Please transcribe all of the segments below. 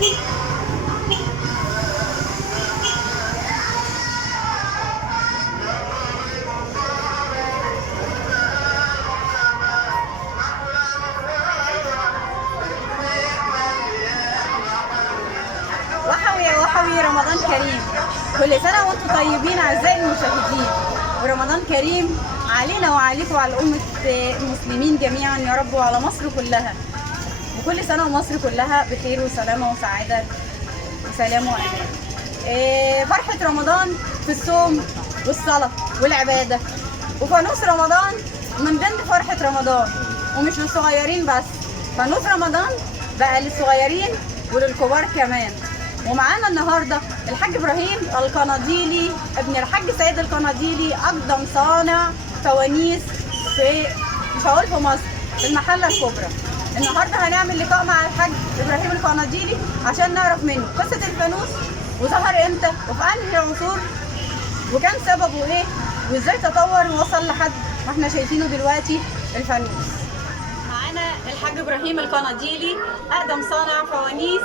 وحوي رمضان كريم، كل سنة وانتم طيبين أعزائي المشاهدين، ورمضان كريم علينا وعليكم وعلى أمة المسلمين جميعا يا رب، وعلى مصر كلها، وكل سنة ومصر كلها بخير وسلامة وسعادة وسلام وأمان. فرحة رمضان في الصوم والصلاة والعبادة، وفانوس رمضان من ضمن فرحة رمضان، ومش للصغيرين بس، فانوس رمضان بقى للصغيرين وللكبار كمان. ومعانا النهارده الحاج ابراهيم القناديلي ابن الحاج سيد القناديلي، اقدم صانع فوانيس في، مش هقول في مصر، في المحله الكبرى. النهارده هنعمل لقاء مع الحاج ابراهيم القناديلي عشان نعرف منه قصه الفانوس، وظهر امتى وفي انهي عصور، وكان سببه ايه، وازاي تطور ووصل لحد ما احنا شايفينه دلوقتي الفانوس. معانا الحاج ابراهيم القناديلي، اقدم صانع فوانيس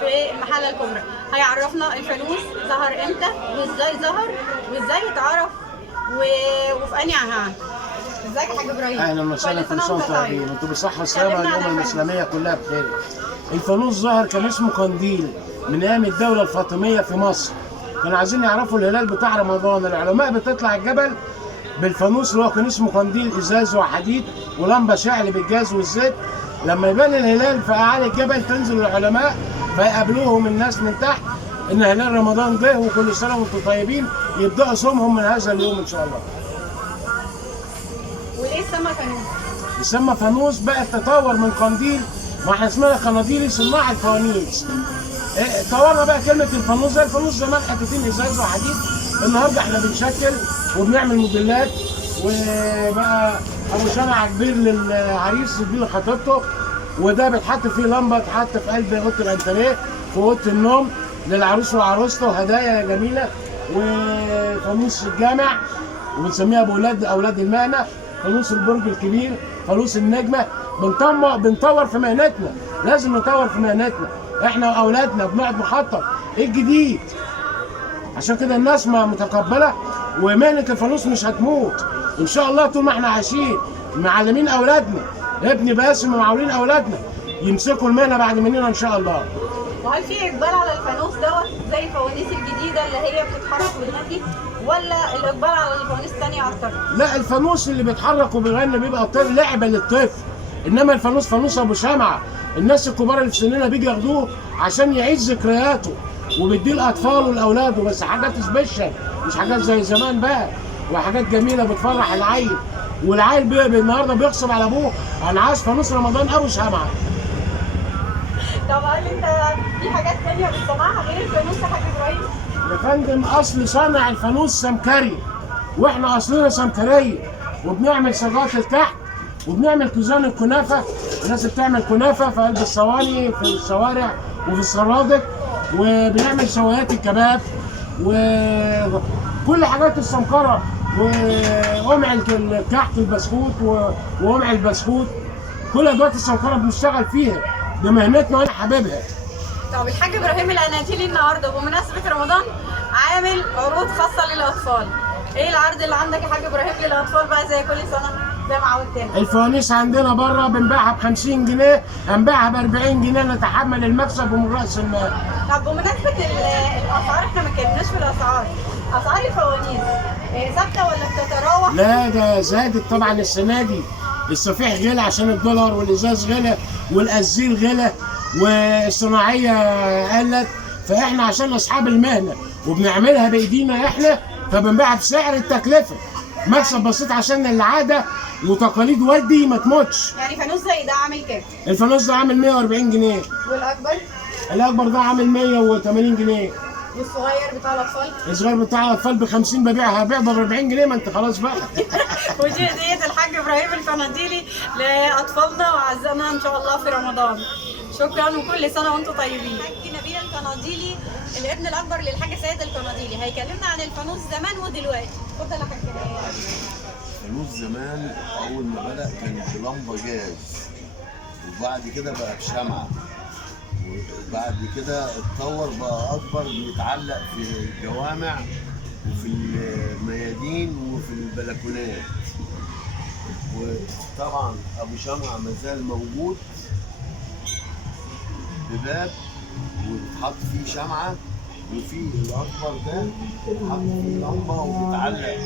في المحله الكبرى. هيعرفنا الفانوس ظهر امتى وازاي ظهر وازاي اتعرف وفي انهي عام. ازيك يا حاج ابراهيم؟ اهلا وسهلا، كل سنه وانتم طيبين، انتم بصحه وسلامه، الامه الاسلاميه كلها بخير. الفانوس ظهر كان اسمه قنديل من ايام الدوله الفاطميه في مصر. كانوا عايزين يعرفوا الهلال بتاع رمضان، العلماء بتطلع الجبل بالفانوس اللي هو كان اسمه قنديل ازاز وحديد ولمبه شعل بالجاز والزيت. لما يبان الهلال في اعالي الجبل تنزل العلماء فيقابلوهم الناس من تحت ان هلال رمضان جه وكل سنه وانتم طيبين، يبداوا صومهم من هذا اليوم ان شاء الله. وليه سمى فانوس؟ يسمى فانوس بقى التطور من قنديل، ما احنا اسمنا قناديل صناع الفوانيس. طورنا بقى كلمه الفانوس، زي الفانوس زمان حتتين ازاز وحديد، النهارده احنا بنشكل وبنعمل موديلات، وبقى ابو شمعة كبير للعريس كبير لخطيبته، وده بيتحط فيه لمبه تحط في قلب اوضه الانتريه في اوضه النوم للعروس وعروسته، هدايا جميله. وفانوس الجامع وبنسميها اولاد المهنه، فانوس البرج الكبير، فانوس النجمه. بنطور في مهنتنا، لازم نطور في مهنتنا، احنا واولادنا بنقعد نخطط ايه الجديد، عشان كده الناس ما متقبله، ومهنه الفانوس مش هتموت ان شاء الله طول ما احنا عايشين. معلمين اولادنا، ابني باسم ومعولين اولادنا يمسكوا المهنه بعد مننا ان شاء الله. وهل في اقبال على الفانوس دوت زي الفوانيس الجديده اللي هي بتتحرك وبتغني، ولا الاقبال على الفوانيس الثانيه اكتر؟ لا، الفانوس اللي بيتحرك وبيغني بيبقى لعبه للطفل، انما الفانوس فانوس ابو شمعه، الناس الكبار اللي في سننا بيجي ياخدوه عشان يعيد ذكرياته وبيديه لاطفاله ولاولاده، بس حاجات سبيشال مش حاجات زي زمان بقى، وحاجات جميله بتفرح العيل، والعيل النهارده بيغصب على ابوه انا عايز فانوس رمضان ابو شمعه. طب هل انت في حاجات ثانيه بتصنعها غير الفانوس يا حاج ابراهيم؟ يا فندم اصل صانع الفانوس سمكري، واحنا اصلنا سمكريه، وبنعمل سجات الكحك، وبنعمل كوزان الكنافه، الناس بتعمل كنافه في قلب الصواني في الشوارع وفي السرادق، وبنعمل شوايات الكباب وكل حاجات السمكره، وقمع الكحك البسكوت وقمع البسكوت، كل ادوات السمكره بنشتغل فيها، دي مهنتنا وانا حاببها. طب الحاج ابراهيم القناديلي النهارده بمناسبه رمضان عامل عروض خاصه للاطفال، ايه العرض اللي عندك يا حاج ابراهيم للاطفال بقى زي كل سنه زي ما عودتنا؟ الفوانيس عندنا بره بنبيعها ب 50 جنيه، هنبيعها ب 40 جنيه، نتحمل المكسب ومن راس المال. طب بمناسبه الاسعار، احنا ما اتكلمناش في الاسعار، اسعار الفوانيس ثابته ولا بتتراوح؟ لا ده زادت طبعا السنه دي، الصفيح غلى عشان الدولار، والازاز غلى، والازيل غلى، والصناعيه قلت، فاحنا عشان اصحاب المهنه وبنعملها بايدينا احنا فبنبيعها بسعر التكلفه، مكسب بسيط عشان العاده وتقاليد والدي ما تموتش. يعني فانوس زي ده عامل كام؟ الفانوس ده عامل 140 جنيه. والاكبر؟ الاكبر ده عامل 180 جنيه. والصغير بتاع الاطفال؟ الصغير بتاع الاطفال ب 50 ببيعها، هبيع ب 40 جنيه، ما انت خلاص بقى. ودي هديه الحاج ابراهيم القناديلي لاطفالنا واعزائنا ان شاء الله في رمضان. شكرا وكل سنه وانتم طيبين. الحاج نبيل القناديلي الابن الاكبر للحاج سيد القناديلي هيكلمنا عن الفانوس زمان ودلوقتي. اتفضل يا حاج. الفانوس زمان اول ما بدأ كان بلمبه جاز، وبعد كده بقى بشمعه، بعد كده اتطور بقى اكبر، بيتعلق في الجوامع وفي الميادين وفي البلكونات. وطبعا ابو شمعة مازال موجود بباب، وبتحط فيه شمعة، وفي الأكبر ده بتحط فيه لمبة وبتعلق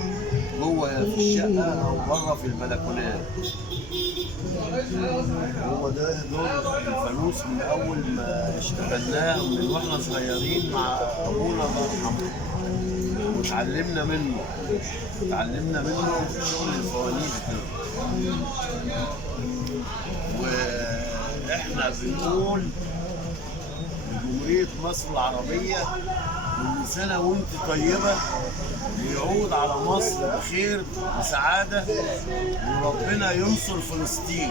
جوه في الشقة أو بره في البلكونات. هو ده دور الفانوس من أول ما اشتغلناه من واحنا صغيرين مع أبونا الله يرحمه، وتعلمنا منه شغل الفوانيس ده. واحنا بنقول لجمهورية مصر العربية كل سنة وانت طيبة، ليعود على مصر بخير وسعادة، وربنا ينصر فلسطين.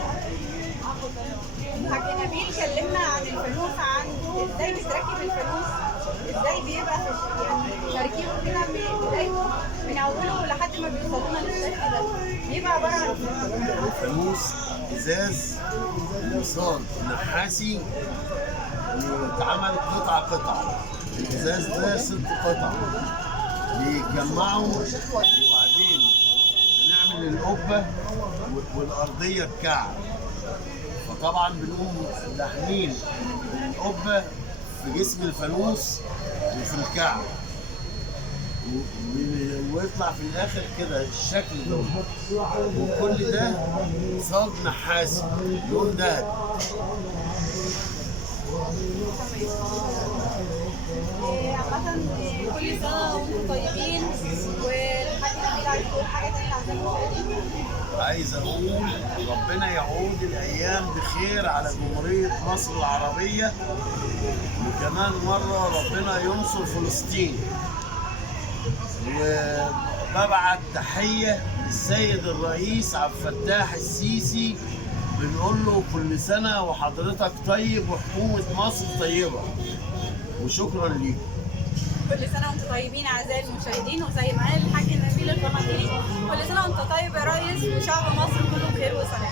حاج نبيل كلمنا عن الفانوس، عن ازاي بتركب الفانوس، ازاي بيبقى يعني تركيبه كده من بدايته من اوله لحد ما بيوصلونا للشكل ده، بيبقى عباره عن الفانوس ازاز وصاج نحاسي، واتعمل قطعة. الازاز ده 6 قطع بيتجمعوا، وبعدين بنعمل القبة والأرضية الكعب. فطبعا بنقوم داخلين القبة في جسم الفانوس وفي الكعب، ويطلع في الاخر كده الشكل ده. وكل ده صاج نحاسي لون دهب. عامة كل سنة وانتم طيبين، والحاج نبيل عايز تقول حاجة تانية عشان المشاهدين؟ عايز اقول ربنا يعود الايام بخير على جمهورية مصر العربية، وكمان مرة ربنا ينصر فلسطين. وببعت تحية للسيد الرئيس عبد الفتاح السيسي، بنقول له كل سنة وحضرتك طيب وحكومة مصر طيبة، وشكرا ليكم. كل سنة وانتم طيبين أعزائي المشاهدين، وزي ما قال الحاج نبيل القناطيري كل سنة وانت طيب يا ريس، وشعب مصر كله بخير وسلام.